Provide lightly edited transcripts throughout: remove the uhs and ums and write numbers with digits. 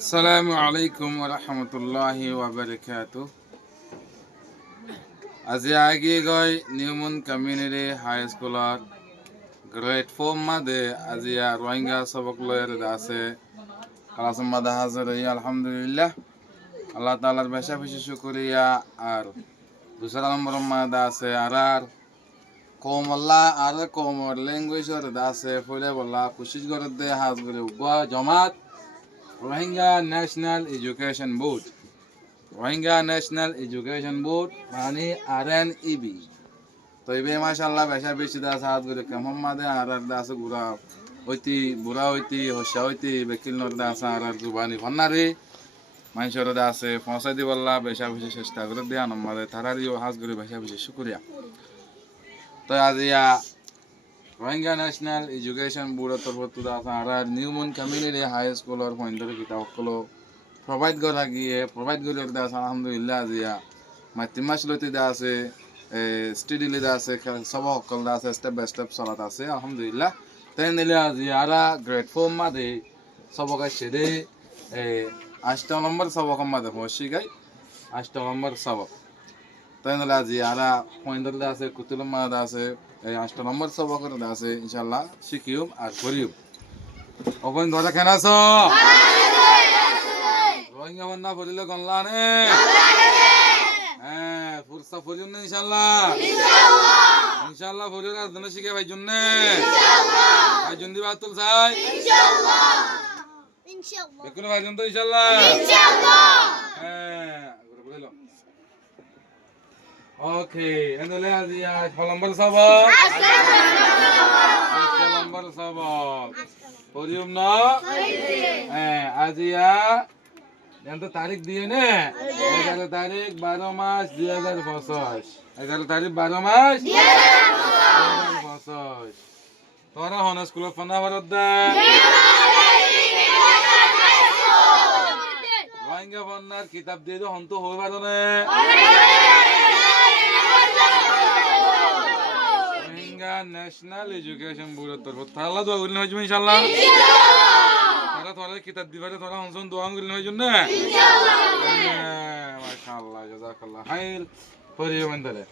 আসসালামু আলাইকুম ওয়া রাহমাতুল্লাহি ওয়া বারাকাতুহু। আজি আগে গৈ নিউমন কমিউনিটি হাই স্কুলত গ্রেড 4 মাদে আজি রোহিঙ্গা সবক লয়ের আছে ক্লাস মাদে হাজির হই আলহামদুলিল্লাহ। আল্লাহ তাআলার বেশা বেশি শুকরিয়া। আর দুসরা নম্বর মাদে আছে আর কমল্লা আর কমর ল্যাঙ্গুয়েজের আছে ফলে বলা কোশিশ করে দে হাজ করে উবা জমাত Rohingya national education board. Rohingya national education board মানে RNEB। তো এবে মাশাআল্লাহ বেশা বেশি দাস হাত করে কেমন মাদে আর দাস গুড়া হইতি বুড়া হইতি হসা হইতি বেকিল নর দাস আর জুবানি ভন্নারে মানুষের দাসে পৌঁছাই দি বললা বেশা বেশি চেষ্টা করে দেয়া আমাদের তারারিও হাজ করে বেশা বেশি শুকরিয়া। তো আজিয়া রোহিঙ্গা ন্যাশনাল এডুকেশন বোর্ডের তরফ থেকে আর নিউমন কমিউনিটি হাই স্কুলের পয়েন্টের কিতাবগুলো প্রোভাইড করা গিয়ে প্রোভাইড করে দেওয়া আছে আলহামদুলিল্লাহ। আজিয়া মাতৃমাস লইতে দেওয়া আছে, স্টাডি লিদা আছে, সব সকল দেওয়া আছে, স্টেপ বাই স্টেপ চলাত আছে আলহামদুলিল্লাহ। তাই নিলে আজি আর গ্রেড 4 মাদে সবকে সেদে 8 নম্বর সবক মাদে হসি গাই 8 নম্বর সবক। তাই নিলে আজি আর পয়েন্টের দেওয়া আছে কুতুল মাদে আছে 8 নম্বর সবকের দেওয়া আছে ইনশাআল্লাহ শিখিউম আর করিউম। ওপন ধরে কেন আছো? রোহিঙ্গা বন্যা পড়িলে গনলানে হ্যাঁ ফুরসা পড়িউন না ইনশাআল্লাহ ইনশাআল্লাহ পড়িউন আর দনে শিখে ভাইজুন নে ভাইজুন দিবা তুল চাই ইনশাআল্লাহ বেকুল ভাইজুন তো ইনশাআল্লাহ হ্যাঁ বলে লো ওকে এন্ডলে আজিয়া 6 নম্বর সবক 6 নম্বর সবক পড়িউম না হ্যাঁ আজিয়া এখন তো তারিখ দিয়ে নে 11 তারিখ 12 মাস 2025 11 তারিখ 12 মাস 2025 তোরা হন স্কুলে ফোন নাম্বার দে রোহিঙ্গা বন্যার কিতাব দিয়ে হন তো হই পারো না রোহিঙ্গা ন্যাশনাল এডুকেশন বোর্ডের তরফ তাহলে দোয়া করিলে হইবে ইনশাআল্লাহ তোরা কিতাব দিবারে তোরা হনসন দোয়া করিলে হইজন না ইনশাআল্লাহ মাশাআল্লাহ জাযাকাল্লাহ খাইর পড়িও মন্দরে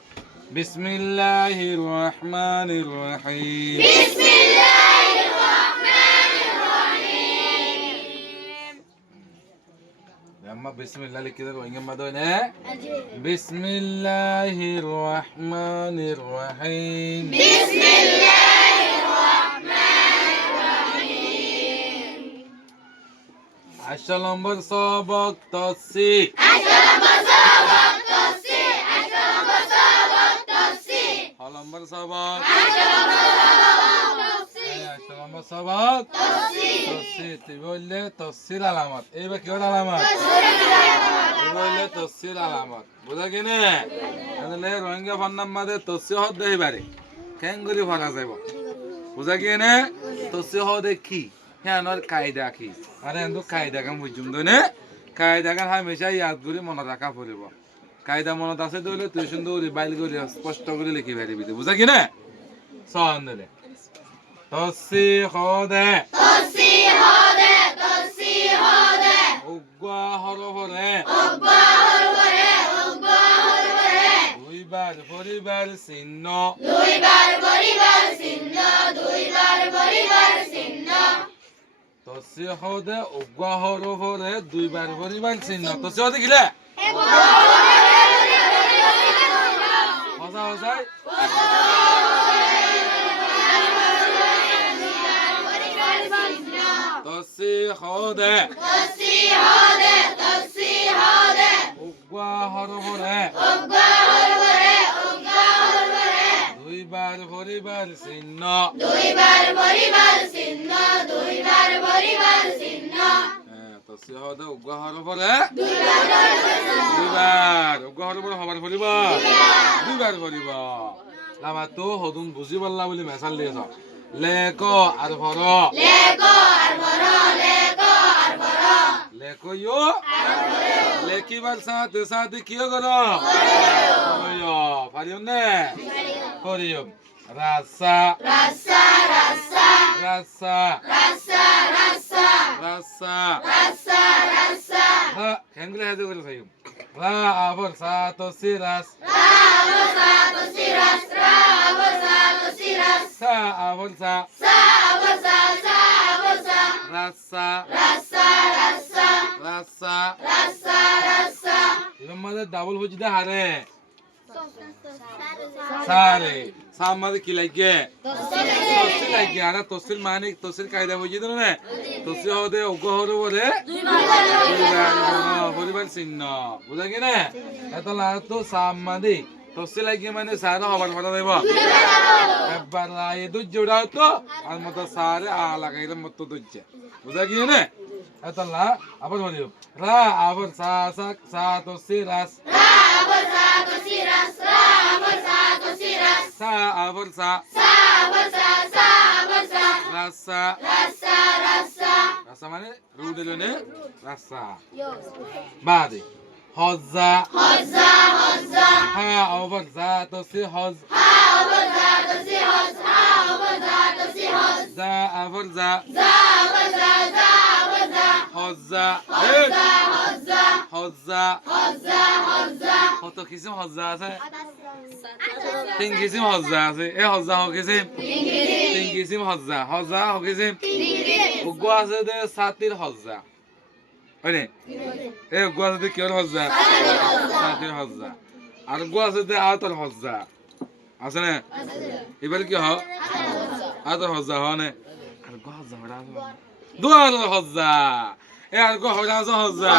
বিসমিল্লাহির রহমানির রহিম বিসমিল্লাহির রহমানির রহিম আম্মা বিসমিল্লাহ লিখে দাও ইংরেজি মাদো না বিসমিল্লাহির রহমানির রহিম বিসমিল্লাহির রহমানির রহিম 8 নম্বর সবক তফসির 8 নম্বর সবক তফসির 8 নম্বর সবক তফসির 6 নম্বর সবক 8 নম্বর সবক তফসির তুই বললে তফসির আলামত এইবার কি আলামত তুই বললে তফসির আলামত বুঝা কিনে তাহলে রোহিঙ্গা ফান্নাম মাদে তফসির হদ দেই পারে কেন করে ফানা যাইব বুঝা কিনে তফসির হদ কি হ্যাঁ নর কায়দা কি আরে এন্ড কায়দা কাম বুঝুম দনে কায়দা কাম হামেশা ইয়াদ করে মনে রাখা পড়িব কায়দা মনত আছে দইলে তুই সুন্দর বাইল করে স্পষ্ট করে লিখি পারিবি বুঝা কিনে সন দলে তফসির হদে তফসির হদে তফসির হদে উগা হরফরে উগা হরফরে উগা হরফরে দুইবার পরিবার চিহ্ন দুইবার পরিবার চিহ্ন দুইবার পরিবার চিহ্ন তফসির হদে উগা হরফরে দুইবার পরিবার চিহ্ন তফসির হদে কিলে হসা হসাই তফসির হদে তফসির হদে তফসির হদে উগা হরফরে উগা হরফরে উগা হরফরে দুইবার পরিবার চিহ্ন দুইবার পরিবার চিহ্ন দুইবার পরিবার চিহ্ন তফসির হদে উগা হরফরে দুইবার উগা হরফরে হবার পড়িব দুইবার পড়িব লামা তো হদুন বুঝি পারলা বলি মেসাল দিয়েছ লেক আর ভর লেক আর ভর লেক আর ভর লেকইও আর ভর লেকিবার সাথে সাথে কি করো করিও পারিও না করিও রাসা রাসা রাসা রাসা রাসা রাসা রাসা রাসা রা হ্যাঙ্গুলে হাজে করে সাইম রা আবার সা তো সিরাস সা আবার সা রাসা এর মধ্যে ডাবল হচ্ছে দে হারে সারে সামাদে কি লাগে তসিল লাগে আর তসিল মানে তসিল কায়দা বুঝি তো না তসিল হতে অগহর বলে পরিবার চিহ্ন বুঝা কি না এত লাগ তো সামাদে তসিল লাগে মানে সারে হবার ফটা দেব একবার এই দুই জোড়া তো আর মত সারে আ লাগাইলে মত দুইজ বুঝা কি না এত লা আবার বলিও রা আবার সা সা সা তসিরাস সা আবার সা রাসা রাসা মানে রুডেলনে রাসা বাদে হজ্জা হা আবার যা তো সে হজ যা আবার যা হজ্জা হজ্জা কত কিসিম হজ্জা আছে তিন কিসিম হজ্জা আছে এ হজ্জা হকিসিম তিন কিসিম হজ্জা হজ্জা হকিসিম উগ্র আছে দে সাতির হজ্জা হয়নি এ উগ্র আছে দে কিয়র হজ্জা সাতির হজ্জা আর উগ্র আছে দে আতর হজ্জা আছে না এবার কি হ আতর হজ্জা হনে আর উগ্র হজ্জা হড়া দুয়ার হজ্জা এ আর উগ্র হড়া হজ্জা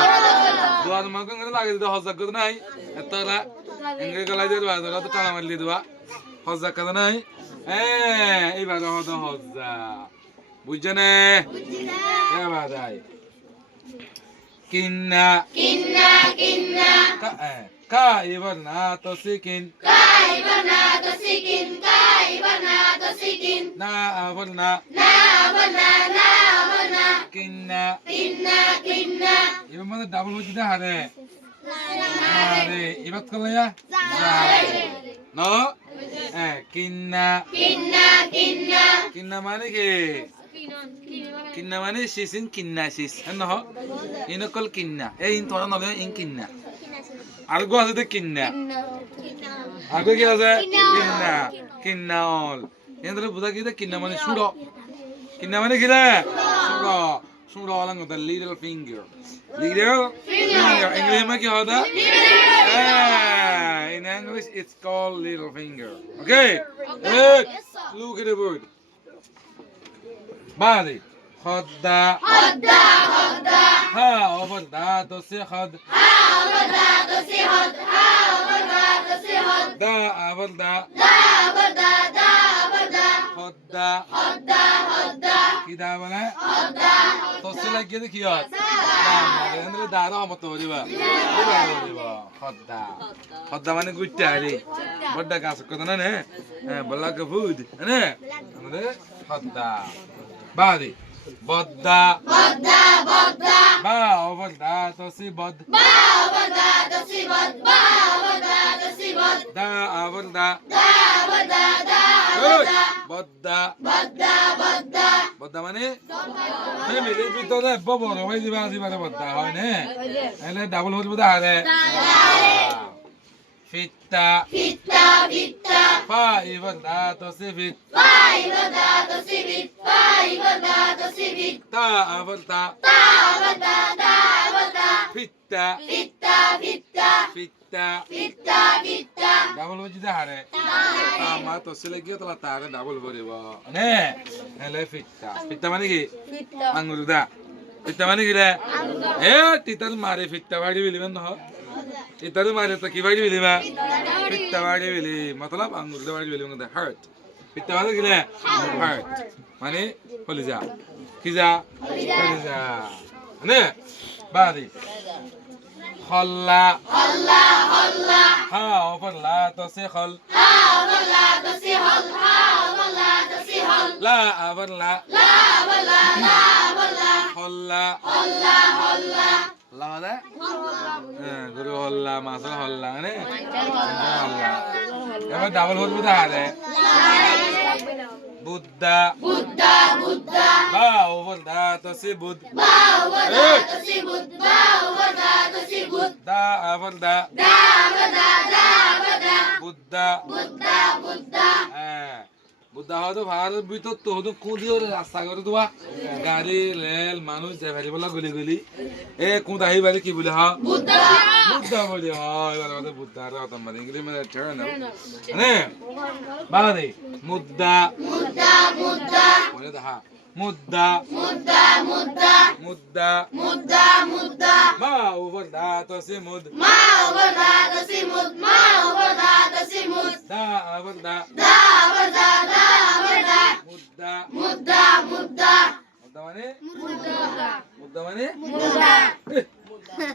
দুয়ার মাকে লাগে দিতে হজ্জা করতে নাই এতলা এঙ্গে গলাই দিয়ে বাজার তো টানা মারলি দেবা হজ্জা কাজ নাই এইবার হতো হজ্জা বুঝছে না এবার যাই কিন্না কা এবার না তো সিকিন না আবার না কিন্না এবার মানে ডাবল হচ্ছে না হারে আরে এবার করলে no কিন্না কিন্না মানে কি কিন্না মানে সিসিন কিন্না সিস ন ইনকল কিন্না এই ইন তোরা নলে ইন কিন্না আর গো আছে কিন্না আগে কি আছে কিন্না কিন্না অল এন্দ্রে বুঝা কি কিন্না মানে সুড়ো কিন্না মানে কি রে সুড়ো সুড়ো আলাঙ্গ দা লিটল ফিঙ্গার English में क्या होता in English it's called little finger okay look at the word body خدا ها over da to se khad da over da خدا কিদা বলে তসে লাগিয়ে দেখি এন্দ্রে দাঁড়া মত হরিবা খদ্দা খদ্দা মানে গুইটা আরে বড় গাছ কত না নে বলা গফুদ নে এন্দ্রে খদ্দা বাদি বদ্দা বা ওভার দা তসি বদ দা ওভার দা বদ্দা বদ্দা মানে ফ্যামিলির ভিতরে বড় হয়ে দিবা আসিবারে বদ্দা হয় না এলে ডাবল হইব দা আরে ফিত্তা পা ইভার দা তো সে ফিত তা আবার তা ফিত্তা ডাবল হইছে দা আরে মা তো সে লাগিয়ে তোলা তারে ডাবল করিব নে এলে ফিত্তা মানে কি আঙ্গুর দা ফিত্তা মানে কি রে এ তিতাল মারে ফিত্তা বাড়ি বিলিবেন না তিতাল মারে তো কি বাড়ি বিলিবা ফিত্তা বাড়ি বিলি মতলব আঙ্গুর দা বাড়ি বিলিবেন দা হার্ট ফিত্তা মানে কি রে হার্ট মানে কলিজা কিজা কলিজা নে বাড়ি খল্লা হা ওপর লা তো সে খল লা আবার লা হল্লা লা মানে গরু হল্লা মাছের হল্লা মানে এবার ডাবল হল বুঝা হারে বুদ্ধা Buddha, Buddha. বা ওভার দা তসি Buddha Ba over da to see Bud. Ba over da to see Bud. দা আবার দা Da over da, da over da. Buddha Buddha, Buddha. হ্যাঁ বুদ্ধা হয়তো ভারতের ভিতর তো হতো কুঁদিও রাস্তা করে তোমা গাড়ি রেল মানুষ যাই ভারি বলা গলি গলি এ কুঁদ আহি বাড়ি কি বলে হা Buddha. বুদ্ধা বলি হয় এবার আমাদের বুদ্ধা আর কথা মানে ইংলিশ মানে ছেড়ে না মানে বাংলা দেই মুদ্দা Muda, Muda. মনে দেখা মুদ্দা Muda, Muda. মুদ্দা Muda, Muda. মা ওভার দা তসি মুদ Ma over da to see Mud. Ma over da to see Mud. দা আবার দা Da over da, da over da. মুদ্দা Muda, Muda. মুদ্দা মানে Muda. মুদ্দা মানে Muda.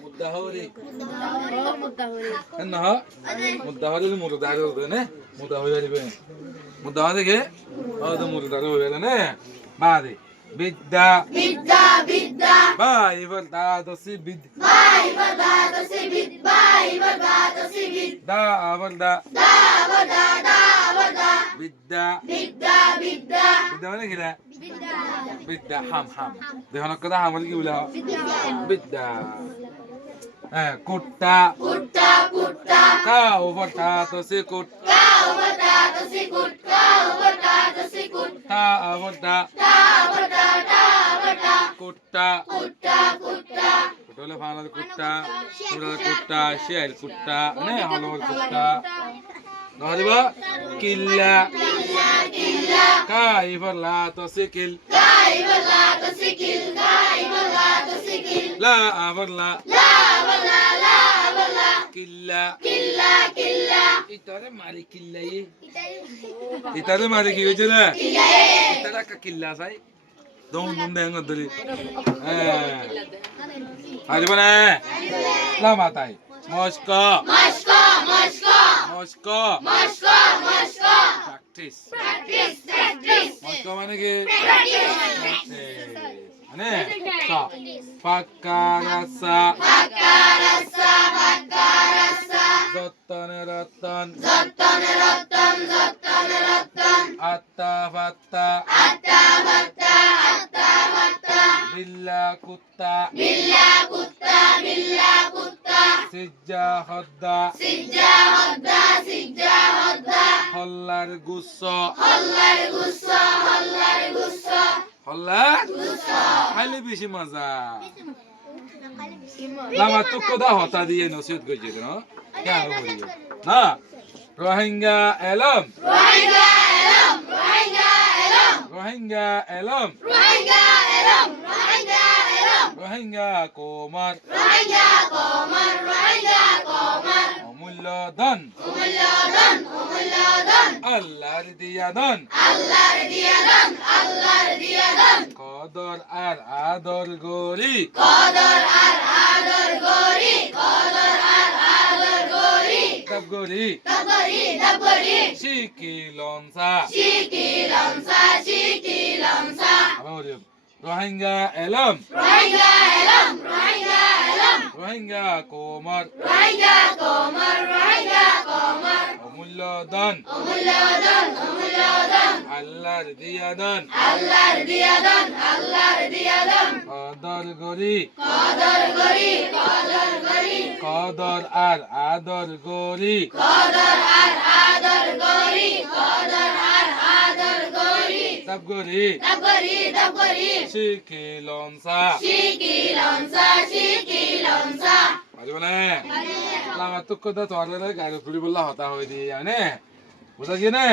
মুদ্দা হরি না মুদ্দা হরি মুদ্দা হরি নে মুদ্দা হরি বে মুদ্দা হরি কে আদা মুদ্দা হরি নে বাদে বিদ্যা Bidda, Bidda. বা এবার দা দসি বিদ Bye, Bada to see Bid. Bye, Bada to see Bid. দা আবার দা Da Bada, da Bada. বিদ্যা Bidda, Bidda. বিদ্যা মানে কি রে বিদ্যা হাম হাম দেখো কথা হাম কি বলে বিদ্যা হ্যাঁ কুট্টা Kutta, Kutta. কা ওভার দা দসি কুট Cow, Bada to see Kut. Cow, Bada to see Kut. তা আবার দা Da Bada, da Bada. কুট্টা Kutta, Kutta. কুটলে ফানার কুট্টা কুটলে কুট্টা শেল কুট্টা নে হলর কুট্টা নহরিবা কিল্লা Killa, Killa. কা এবার লা দসি কিল Gai, Bada to see Kill. Gai, Bada to see Kill. লা আবার লা La Bada, la Bada. কিল্লা Killa, Killa. ইতারে মারি কিল্লাই ইতারে মারি কি হয়েছে না ইতারা কা কিল্লা সাই দম দম দেন ধরি হ্যাঁ আরে বলে লা মাতাই মস্কো Mashko, Mashko. মস্কো Mashko, Mashko. Practice Practice, practice. মস্কো মানে কি Practice. মানে সা পাক্কা রাসা Pakarasa, pakarasa. যতনে Ratan Zottone, rotton, zottone, rotton. আত্তা ফাত্তা Atta, vatta, atta, vatta. বিল্লা কুত্তা Billa, kutta, billa, kutta. সিজ্জা হদ্দা Sijja, hodda, sijja, hodda. হল্লার গুচ্ছ Hollar gusso, hollar gusso. হল্লার খাইলে বেশি মজা লামা তো কোদা হতা দিয়ে নসিহত করছে না কেন করিও না রোহিঙ্গা এলম Rohingya elam, Rohingya elam. Rohingya এলম Rohingya elam, Rohingya elam. Rohingya Kumar Rohingya komar, Rohingya komar. অমূল্য ধন Umulyadan, umulyadan. আল্লাহর দিয়া ধন Allah'র diyadan, Allah'র diyadan. কদর আর আদর গরি Qadar ar adar gori, qadar ar adar gori. তব গরি Dabari, dabari. শিকি লনসা Shiki lamsa, shiki lamsa. আবার বলি রোহিঙ্গা এলম Rohingya elam, Rohingya elam. Rohingya Kumar Rohingya komar, Rohingya komar. অমূল্য ধন Umulyadan, umulyadan. আল্লাহর দিয়া ধন Allah'র diyadan, Allah'র diyadan. কদর গরি Qadar gori, qadar gori. কদর আর আদর গরি Qadar ar adar gori, qadar ar adar gori. তব গরি Dabari, dabari. শিকি লনসা Shiki lamsa, shiki lamsa. পারিব না লামা তো কোদা তোয়ারে গাড়ি ফুড়ি বললা হতা হই দি জানে বুঝা কি না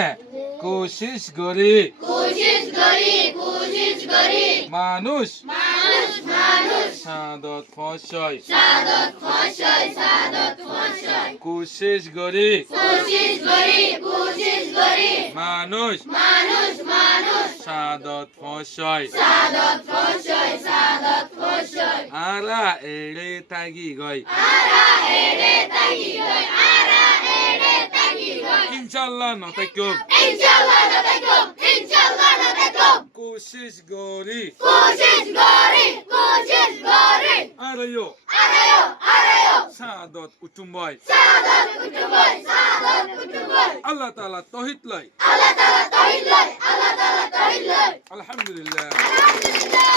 কোশিশ গরি Kushish gori, kushish gori. মানুষ Manush, manush. Sadat ফসয় Sadat khoshoy, sadat khoshoy. কোশিশ গরি Kushish gori, kushish gori. মানুষ Manush, manush. Sadat ফসয় Sadat khoshoy, sadat khoshoy. আরা এড়ে তাগি গই Ara ere tagi goy, ara ere tagi goy. ইনশাআল্লাহ নতাইকুম Inshallah na takom, inshallah na takom. কোশিশ গরি Kushish gori, kushish gori. আরয়ো Arayo, arayo. Sadat শাহাদত উঠুম্বয় শাহাদাত কুতুবই শাহাদাত কুতুবই আল্লাহ তাআলা তৌহিদ লয় আল্লাহ তাআলা তাহিদ লয় আল্লাহ তাআলা তাহিদ লয় আলহামদুলিল্লাহ আলহামদুলিল্লাহ